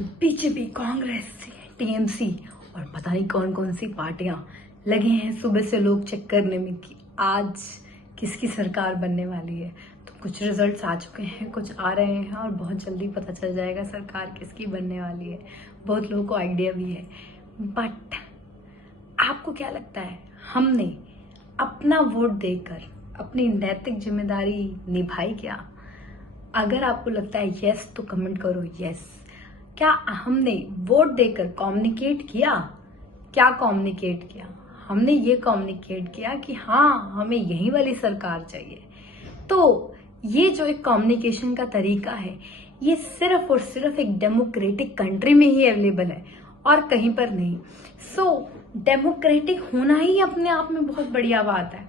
BJP, Congress, TMC और पता नहीं कौन कौन सी पार्टियां लगे हैं सुबह से लोग चेक करने में कि आज किसकी सरकार बनने वाली है। तो कुछ रिजल्ट्स आ चुके हैं, कुछ आ रहे हैं और बहुत जल्दी पता चल जाएगा सरकार किसकी बनने वाली है। बहुत लोगों को आइडिया भी है, बट आपको क्या लगता है, हमने अपना वोट देकर अपनी नैतिक जिम्मेदारी निभाई क्या? अगर आपको लगता है यस तो कमेंट करो यस। क्या हमने वोट देकर कम्युनिकेट किया? क्या कम्युनिकेट किया? हमने ये कम्युनिकेट किया कि हाँ, हमें यही वाली सरकार चाहिए। तो ये जो एक कम्युनिकेशन का तरीका है, ये सिर्फ और सिर्फ एक डेमोक्रेटिक कंट्री में ही अवेलेबल है और कहीं पर नहीं। डेमोक्रेटिक होना ही अपने आप में बहुत बढ़िया बात है।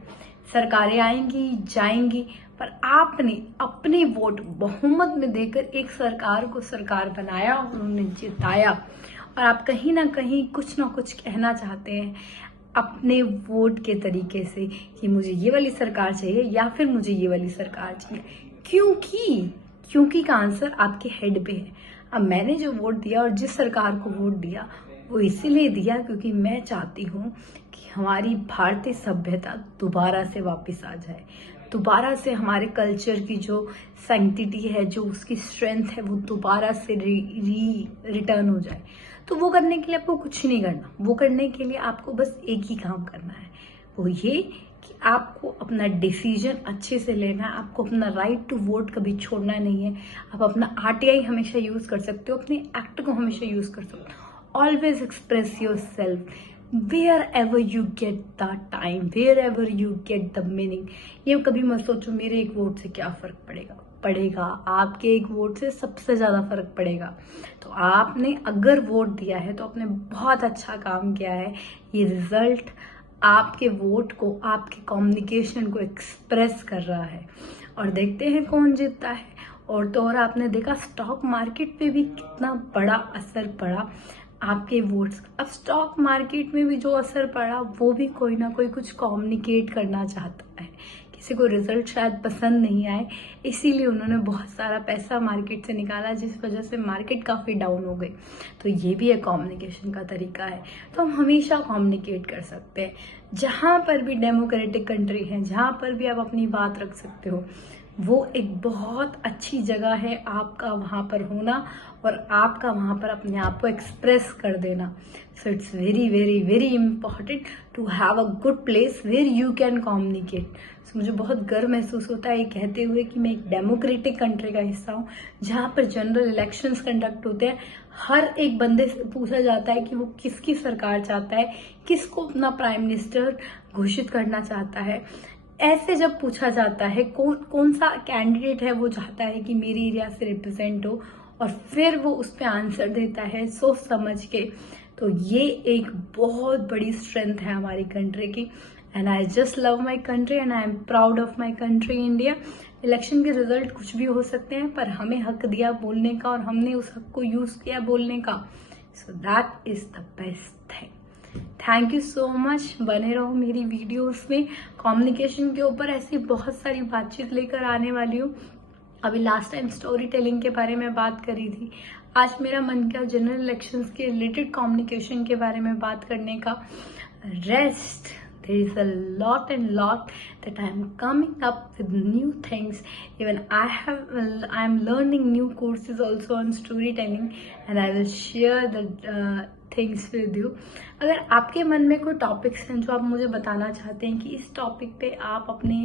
सरकारें आएंगी जाएंगी, पर आपने अपने वोट बहुमत में देकर एक सरकार को सरकार बनाया और उन्हें जिताया, और आप कहीं ना कहीं कुछ ना कुछ कहना चाहते हैं अपने वोट के तरीके से कि मुझे ये वाली सरकार चाहिए या फिर मुझे ये वाली सरकार चाहिए। क्योंकि का आंसर आपके हेड पे है। अब मैंने जो वोट दिया और जिस सरकार को वोट दिया वो इसीलिए दिया क्योंकि मैं चाहती हूँ कि हमारी भारतीय सभ्यता दोबारा से वापस आ जाए, दोबारा से हमारे कल्चर की जो सैंक्टिटी है, जो उसकी स्ट्रेंथ है, वो दोबारा से रिटर्न हो जाए। तो वो करने के लिए आपको कुछ नहीं करना, वो करने के लिए आपको बस एक ही काम करना है, वो ये कि आपको अपना डिसीजन अच्छे से लेना है। आपको अपना राइट टू वोट कभी छोड़ना नहीं है। आप अपना आरटीआई हमेशा यूज कर सकते हो, अपने एक्ट को हमेशा यूज कर सकते हो। Always express your self wherever you get the time, wherever you get the meaning। ये कभी मत सोचो मेरे एक वोट से क्या फर्क पड़ेगा। आपके एक वोट से सबसे ज्यादा फर्क पड़ेगा। तो आपने अगर वोट दिया है तो आपने बहुत अच्छा काम किया है। ये रिजल्ट आपके वोट को, आपके कम्युनिकेशन को एक्सप्रेस कर रहा है, और देखते हैं कौन जीतता है। और तो और आपने देखा स्टॉक मार्केट पे भी कितना बड़ा असर पड़ा आपके वोट्स। अब स्टॉक मार्केट में भी जो असर पड़ा वो भी कोई ना कोई कुछ कम्युनिकेट करना चाहता है। किसी को रिजल्ट शायद पसंद नहीं आए, इसीलिए उन्होंने बहुत सारा पैसा मार्केट से निकाला, जिस वजह से मार्केट काफ़ी डाउन हो गई। तो ये भी एक कम्युनिकेशन का तरीका है। तो हम हमेशा कम्युनिकेट कर सकते हैं। जहाँ पर भी डेमोक्रेटिक कंट्री है, जहाँ पर भी आप अपनी बात रख सकते हो, वो एक बहुत अच्छी जगह है आपका वहाँ पर होना और आपका वहाँ पर अपने आप को एक्सप्रेस कर देना। So it's very very very important to have a good place where you can communicate. So मुझे बहुत गर्व महसूस होता है ये कहते हुए कि मैं एक डेमोक्रेटिक कंट्री का हिस्सा हूँ, जहाँ पर जनरल इलेक्शंस कंडक्ट होते हैं। हर एक बंदे से पूछा जाता है कि वो किसकी सरकार चाहता है, किसको अपना प्राइम मिनिस्टर घोषित करना चाहता है। ऐसे जब पूछा जाता है कौन सा कैंडिडेट है वो चाहता है कि मेरी एरिया से रिप्रेजेंट हो, और फिर वो उस पर आंसर देता है सोच समझ के। तो ये एक बहुत बड़ी स्ट्रेंथ है हमारी कंट्री की। And I just love my country and I am proud of my country India. Election के रिजल्ट कुछ भी हो सकते हैं, पर हमें हक दिया बोलने का और हमने उस हक को यूज किया बोलने का। So that is the best thing. Thank you so much. बने रहो मेरी वीडियोस में। कम्युनिकेशन के ऊपर ऐसी बहुत सारी बातचीत लेकर आने वाली हूँ। अभी लास्ट टाइम स्टोरी टेलिंग के बारे में बात करी थी, आज मेरा मन किया जनरल इलेक्शंस के रिलेटेड कम्युनिकेशन के बारे में बात करने का। Rest, there is a lot and lot that I am coming up with new things. Even I am learning new courses also on storytelling, and I will share the things with you. अगर आपके मन में कोई topics हैं जो आप मुझे बताना चाहते हैं कि इस टॉपिक पे आप अपने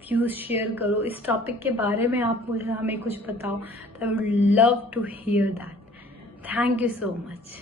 व्यूज शेयर करो, इस टॉपिक के बारे में आप मुझे हमें कुछ बताओ, तो I would love to hear that. Thank you so much.